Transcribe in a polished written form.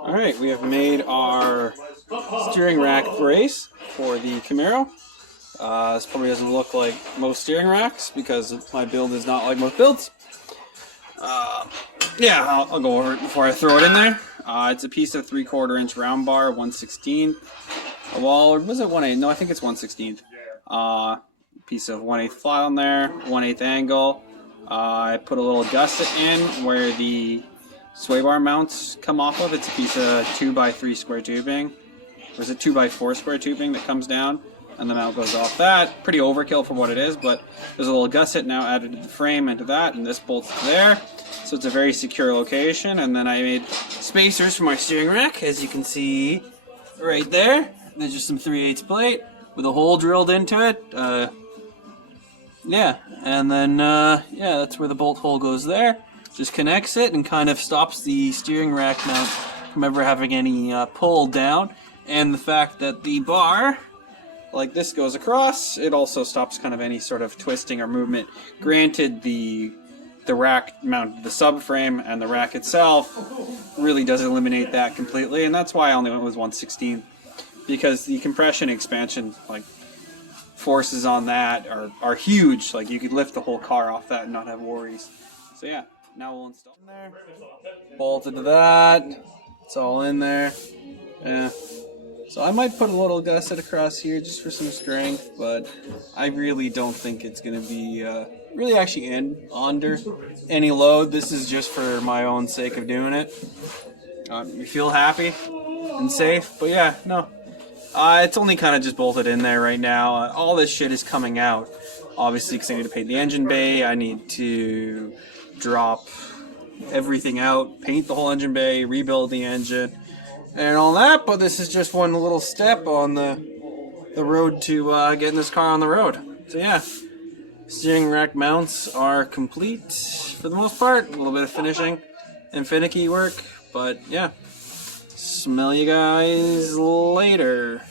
Alright, we have made our steering rack brace for the Camaro. This probably doesn't look like most steering racks because my build is not like most builds. Yeah, I'll go over it before I throw it in there. It's a piece of 3/4 inch round bar, 1/16. Well, or was it 1/8? No, I think it's 1/16. Piece of 1/8 flat on there, 1/8 angle. I put a little gusset in where the sway bar mounts come off of. It's a piece of 2x3 square tubing. Or is it 2x4 square tubing that comes down and the mount goes off that. Pretty overkill for what it is, but there's a little gusset now added to the frame and to that, and this bolts there. So it's a very secure location. And then I made spacers for my steering rack, as you can see right there. There's just some 3/8 plate with a hole drilled into it. Yeah, and then yeah, that's where the bolt hole goes there. Just connects it and kind of stops the steering rack mount from ever having any pull down. And the fact that the bar, like this, goes across, it also stops kind of any sort of twisting or movement. Granted, the rack mounted the subframe, and the rack itself really does eliminate that completely, and that's why I only went with 1/16, because the compression expansion forces on that are huge. Like, you could lift the whole car off that and not have worries. So yeah, now we'll install in there. Bolted to that. It's all in there. Yeah. So I might put a little gusset across here just for some strength, but I really don't think it's going to be really actually under any load. This is just for my own sake of doing it. You feel happy and safe, but yeah, no. It's only kind of just bolted in there right now. All this shit is coming out, obviously, because I need to paint the engine bay. I need to drop everything out, paint the whole engine bay, rebuild the engine, and all that. But this is just one little step on the road to getting this car on the road. So yeah, steering rack mounts are complete for the most part. A little bit of finishing and finicky work, but yeah. Smell you guys later.